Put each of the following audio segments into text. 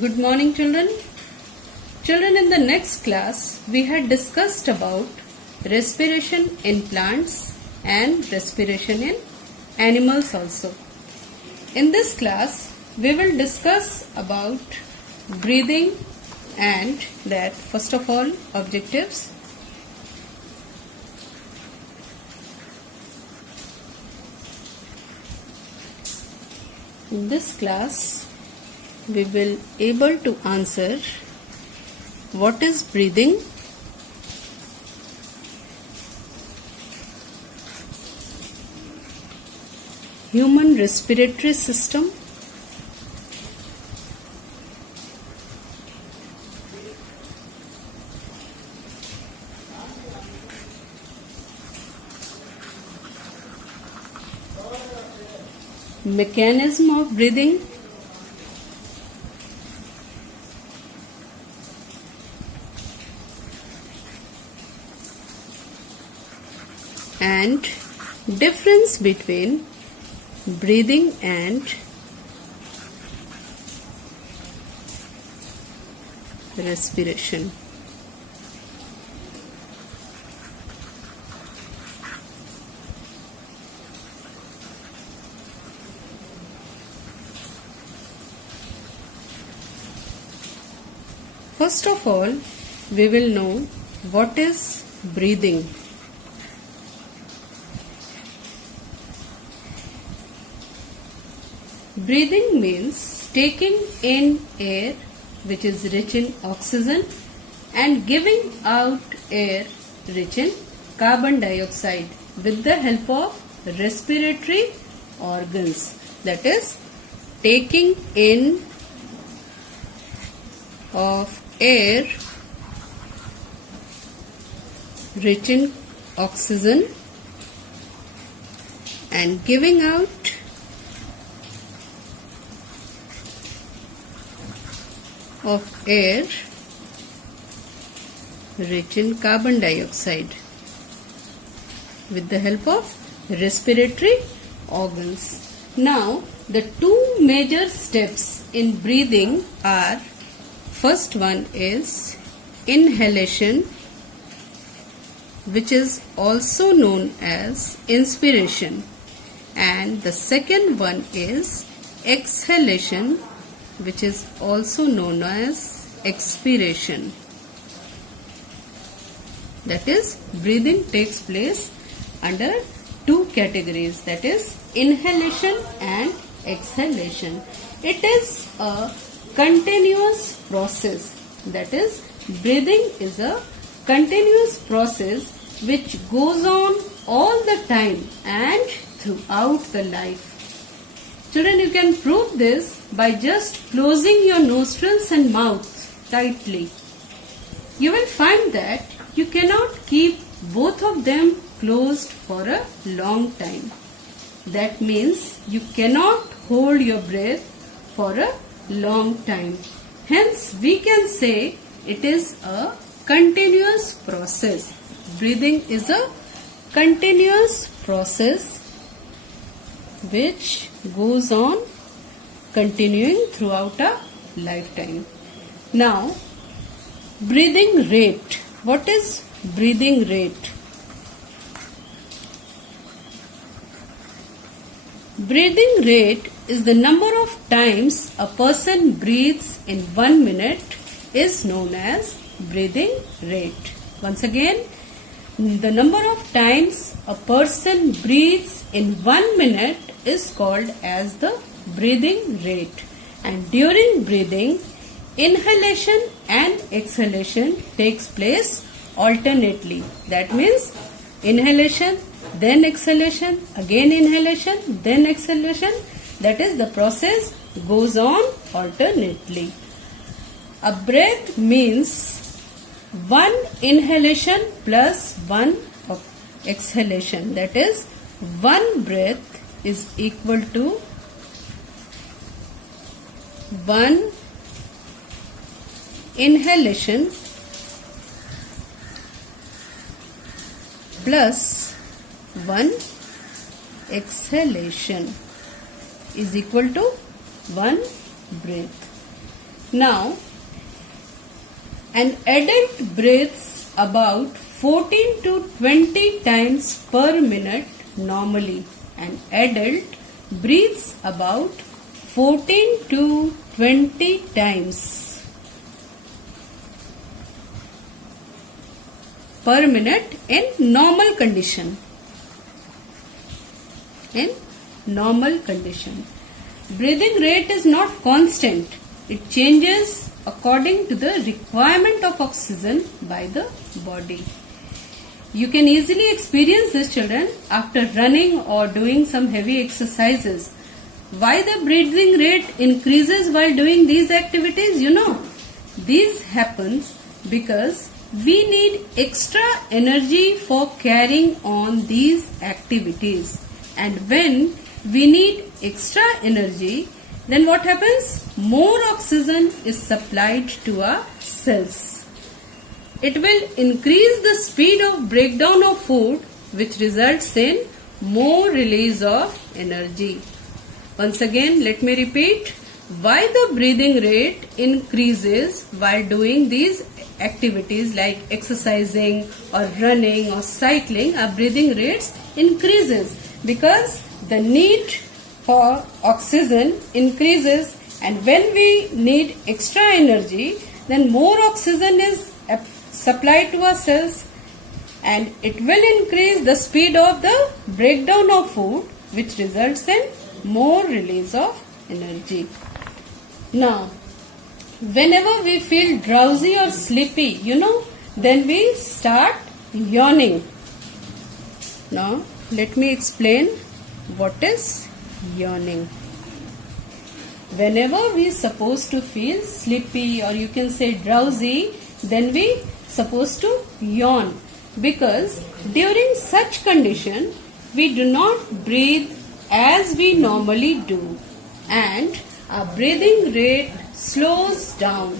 Good morning, children. Children, in the next class, we had discussed about respiration in plants and respiration in animals also. In this class, we will discuss about breathing and that first of all objectives. In this class, we will able to answer what is breathing, human respiratory system, mechanism of breathing, and difference between breathing and respiration. First of all, we will know what is breathing. Breathing means taking in air which is rich in oxygen and giving out air rich in carbon dioxide with the help of respiratory organs. That is, taking in of air rich in oxygen and giving out of air rich in carbon dioxide with the help of respiratory organs. Now, the two major steps in breathing are, first one is inhalation, which is also known as inspiration, and the second one is exhalation, which is also known as expiration. That is, breathing takes place under two categories, that is inhalation and exhalation. It is a continuous process. That is, breathing is a continuous process which goes on all the time and throughout the life. Children, you can prove this by just closing your nostrils and mouth tightly. You will find that you cannot keep both of them closed for a long time. That means you cannot hold your breath for a long time. Hence, we can say it is a continuous process. Breathing is a continuous process which goes on continuing throughout a lifetime. Now, breathing rate. What is breathing rate? Breathing rate is the number of times a person breathes in 1 minute is known as breathing rate. Once again, the number of times a person breathes in 1 minute is called as the breathing rate. And during breathing, inhalation and exhalation takes place alternately. That means inhalation, then exhalation, again inhalation, then exhalation. That is, the process goes on alternately. A breath means one inhalation plus one exhalation. That is, one breath is equal to one inhalation plus one exhalation is equal to one breath. Now, an adult breathes about 14 to 20 times per minute normally. An adult breathes about 14 to 20 times per minute in normal condition. In normal condition. Breathing rate is not constant. It changes according to the requirement of oxygen by the body. You can easily experience this, children, after running or doing some heavy exercises. Why the breathing rate increases while doing these activities? You know, this happens because we need extra energy for carrying on these activities. And when we need extra energy, then what happens? More oxygen is supplied to our cells. It will increase the speed of breakdown of food, which results in more release of energy. Once again, let me repeat why the breathing rate increases while doing these activities like exercising or running or cycling. Our breathing rates increases because the need for oxygen increases, and when we need extra energy, then more oxygen is supplied to our cells, and it will increase the speed of the breakdown of food, which results in more release of energy. Now, whenever we feel drowsy or sleepy, then we start yawning. Now, let me explain what is yawning. Whenever we are supposed to feel sleepy, or you can say drowsy, then we supposed to yawn, because during such condition we do not breathe as we normally do, and our breathing rate slows down.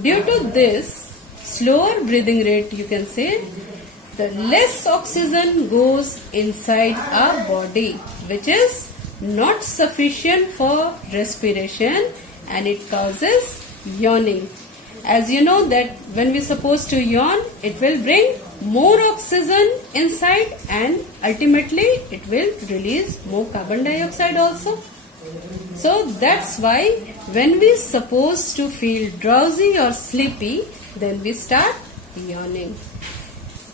Due to this slower breathing rate, you can say, the less oxygen goes inside our body, which is not sufficient for respiration, and it causes yawning. As you know that when we are supposed to yawn, it will bring more oxygen inside, and ultimately it will release more carbon dioxide also. So that's why when we are supposed to feel drowsy or sleepy, then we start yawning.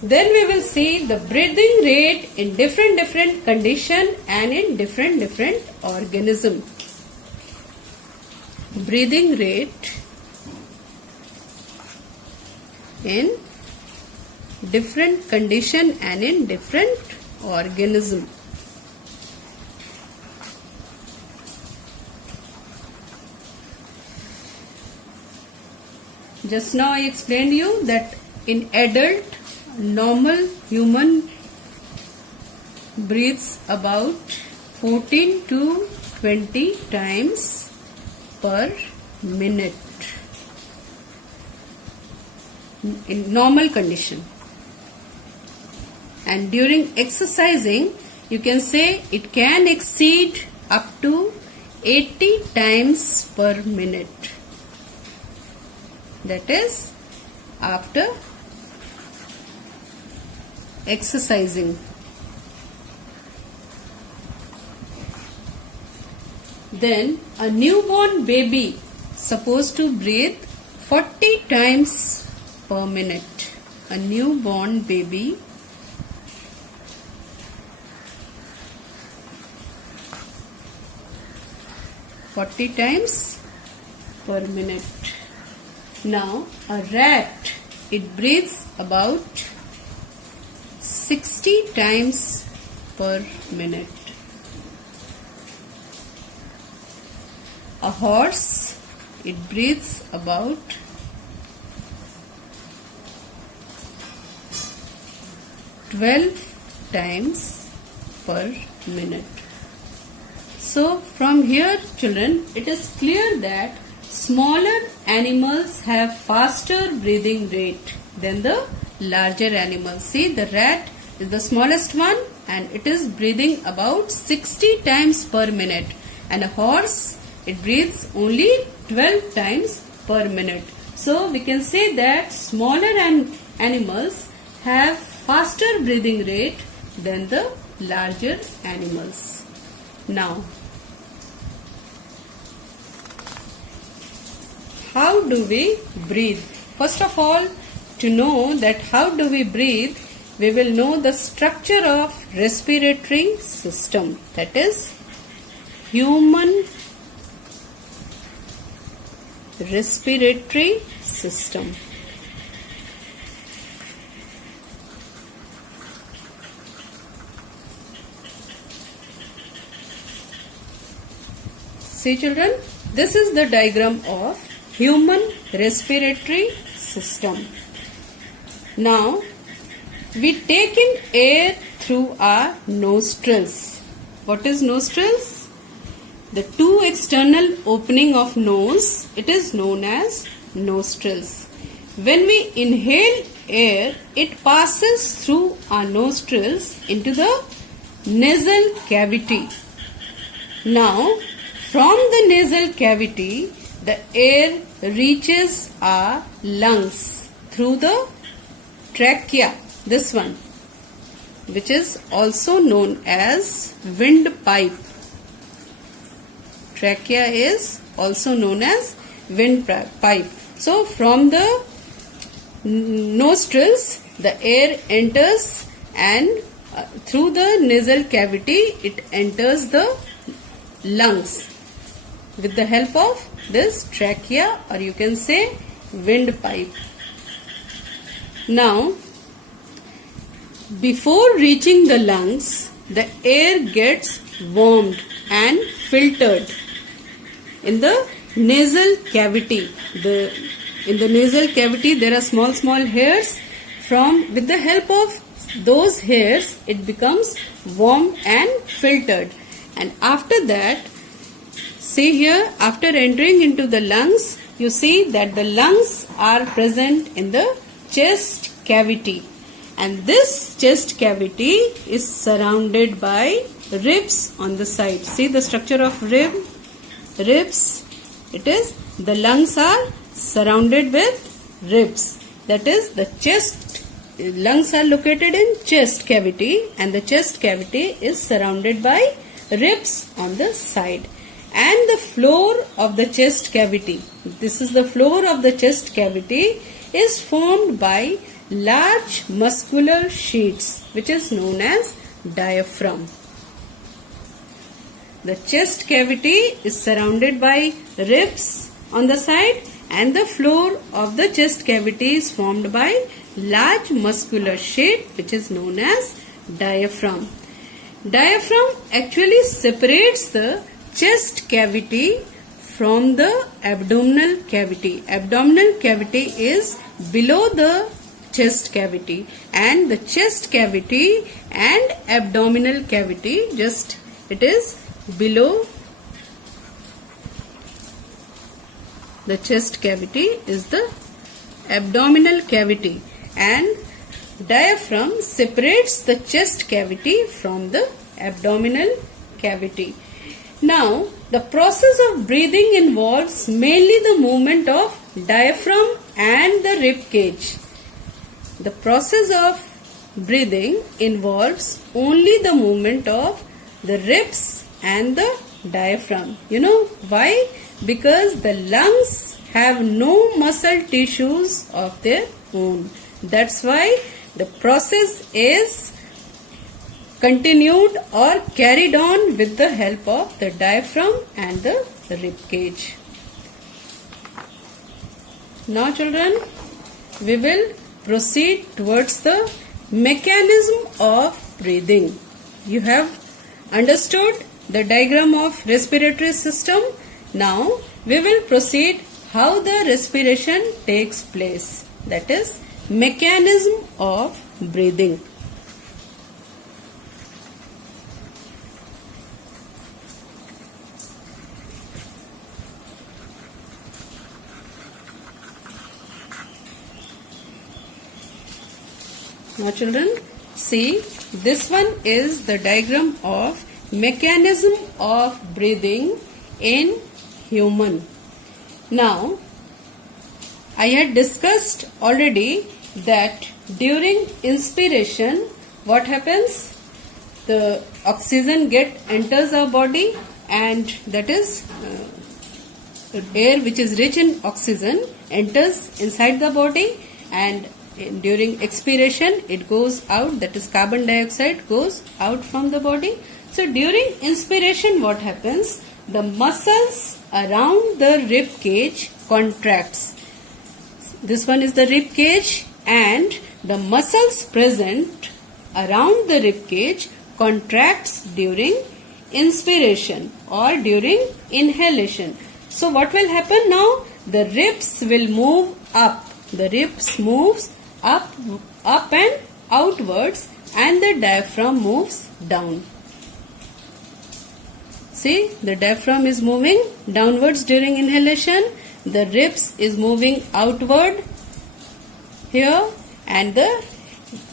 Then we will see the breathing rate in different condition and in different organism. Breathing rate in different condition and in different organism. Just now I explained you that in adult, normal human breathes about 14 to 20 times per minute in normal condition. And during exercising, you can say it can exceed up to 80 times per minute. That is after exercising. Then a newborn baby supposed to breathe 40 times per minute. A newborn baby (40 times per minute). Now a rat, it breathes about 60 times per minute. A horse, it breathes about 12 times per minute. So from here, children, it is clear that smaller animals have faster breathing rate than the larger animals. See, the rat is the smallest one and it is breathing about 60 times per minute, and a horse It breathes only 12 times per minute. So we can say that smaller animals have faster breathing rate than the larger animals. Now, how do we breathe? First of all, to know that how do we breathe, we will know the structure of respiratory system, that is human respiratory system. See children, this is the diagram of human respiratory system. Now, we take in air through our nostrils. What is nostrils? The two external opening of nose, it is known as nostrils. When we inhale air, it passes through our nostrils into the nasal cavity. Now, from the nasal cavity, the air reaches our lungs through the trachea, this one, which is also known as windpipe. Trachea is also known as windpipe. So from the nostrils, the air enters and through the nasal cavity, it enters the lungs with the help of this trachea, or you can say windpipe. Now, before reaching the lungs, the air gets warmed and filtered in the nasal cavity. In the nasal cavity, there are small hairs. With the help of those hairs, it becomes warmed and filtered. And after that, see here, after entering into the lungs, you see that the lungs are present in the chest cavity. And this chest cavity is surrounded by ribs on the side. See the structure of ribs. It is, the lungs are surrounded with ribs. That is, the chest, lungs are located in chest cavity, and the chest cavity is surrounded by ribs on the side. And the floor of the chest cavity, this is the floor of the chest cavity, is formed by large muscular sheets, which is known as diaphragm. The chest cavity is surrounded by ribs on the side, and the floor of the chest cavity is formed by large muscular sheet, which is known as diaphragm. Diaphragm actually separates the chest cavity from the abdominal cavity. Abdominal cavity is below the chest cavity, and the chest cavity and abdominal cavity, just it is below the chest cavity is the abdominal cavity, and diaphragm separates the chest cavity from the abdominal cavity. Now, the process of breathing involves mainly the movement of diaphragm and the rib cage. The process of breathing involves only the movement of the ribs and the diaphragm. You know why? Because the lungs have no muscle tissues of their own. That's why the process is continued or carried on with the help of the diaphragm and the rib cage. Now children, we will proceed towards the mechanism of breathing. You have understood the diagram of respiratory system. Now we will proceed how the respiration takes place. That is mechanism of breathing. Now children, see, this one is the diagram of mechanism of breathing in human. Now, I had discussed already that during inspiration, what happens? The oxygen enters our body, and that is air which is rich in oxygen enters inside the body, and during expiration it goes out, that is carbon dioxide goes out from the body. So during inspiration what happens? The muscles around the rib cage contracts. This one is the rib cage, and the muscles present around the rib cage contracts during inspiration or during inhalation. So what will happen now? The ribs will move up. The ribs moves up and outwards, and the diaphragm moves down. See, the diaphragm is moving downwards during inhalation. The ribs is moving outward here, and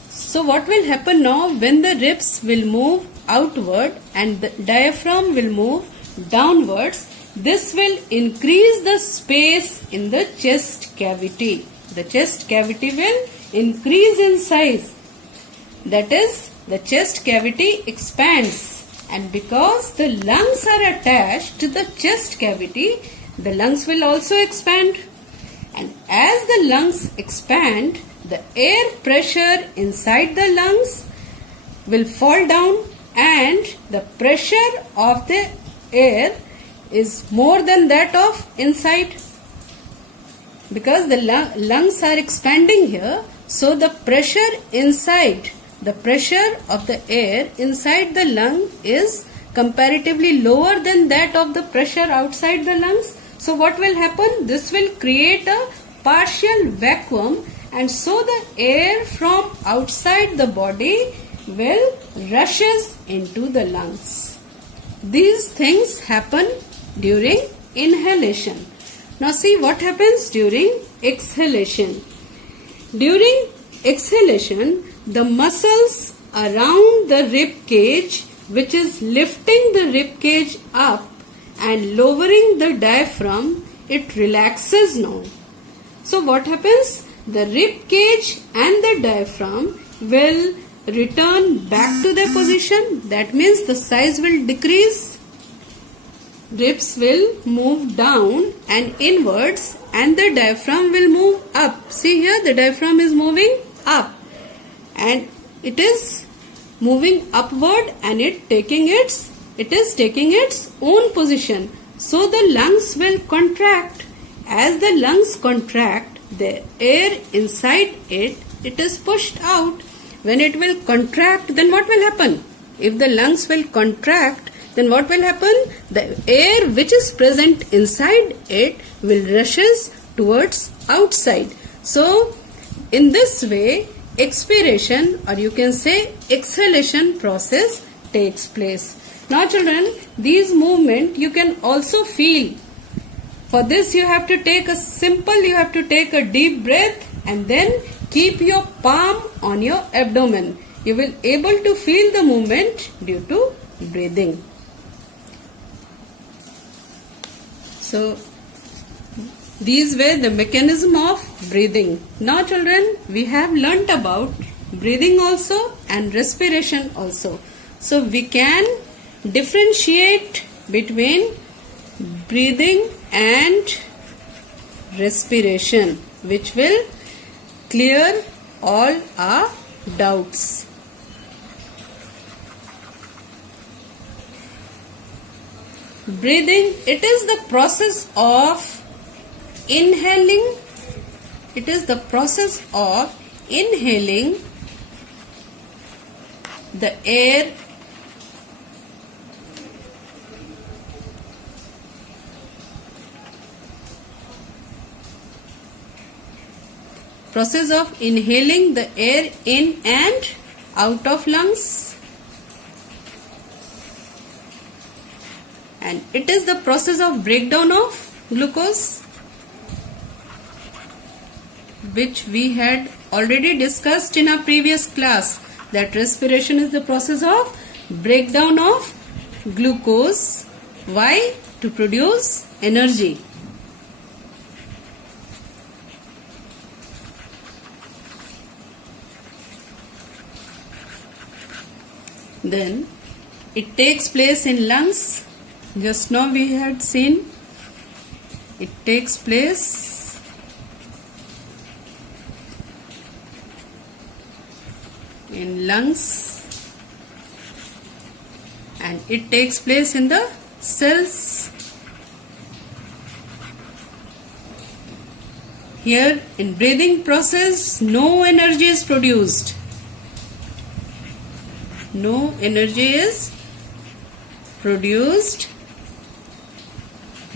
so what will happen now? When the ribs will move outward and the diaphragm will move downwards, this will increase the space in the chest cavity. The chest cavity will increase in size. That is, the chest cavity expands, and because the lungs are attached to the chest cavity, the lungs will also expand. And as the lungs expand, the air pressure inside the lungs will fall down, and the pressure of the air is more than that of inside. Because the lungs are expanding here, so the pressure inside, the pressure of the air inside the lung is comparatively lower than that of the pressure outside the lungs. So what will happen? This will create a partial vacuum, and so the air from outside the body will rushes into the lungs. These things happen during inhalation. Now see what happens during exhalation. During exhalation, the muscles around the rib cage, which is lifting the rib cage up and lowering the diaphragm, it relaxes now. So what happens? The rib cage and the diaphragm will return back to their position. That means the size will decrease. Ribs will move down and inwards, and the diaphragm will move up. See here, the diaphragm is moving up, and it is moving upward, and it is taking its own position. So the lungs will contract. As the lungs contract, the air inside it is pushed out. When it will contract, then what will happen? If the lungs will contract, then what will happen? The air which is present inside it will rushes towards outside. So in this way, expiration, or you can say exhalation process takes place. Now children, these movement you can also feel. For this you have to take a deep breath, and then keep your palm on your abdomen. You will able to feel the movement due to breathing. So these were the mechanism of breathing. Now children, we have learnt about breathing also and respiration also. So we can differentiate between breathing and respiration, which will clear all our doubts. Breathing, it is the process of inhaling. It is the process of inhaling the air in and out of lungs, and it is the process of breakdown of glucose, which we had already discussed in our previous class, that respiration is the process of breakdown of glucose. Why? To produce energy. Then it takes place in lungs. Just now we had seen it takes place in lungs and it takes place in the cells. Here in breathing process no energy is produced. No energy is produced,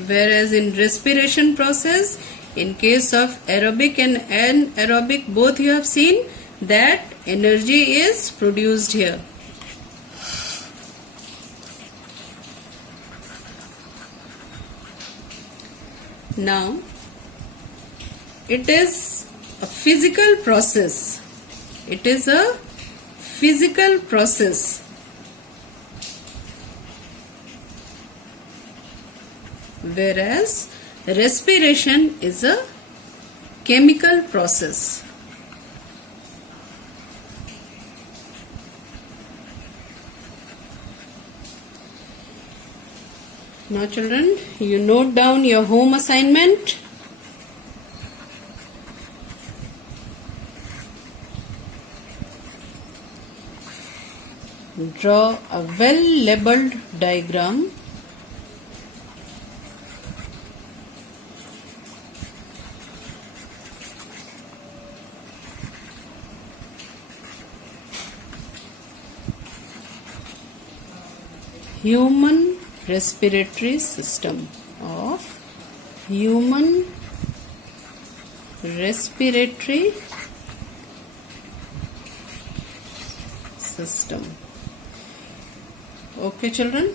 whereas in respiration process, in case of aerobic and anaerobic, both you have seen that energy is produced here. Now it is a physical process. It is a physical process. Whereas respiration is a chemical process. Now children, you note down your home assignment. Draw a well-labeled diagram . Human respiratory system of human respiratory system. Okay children.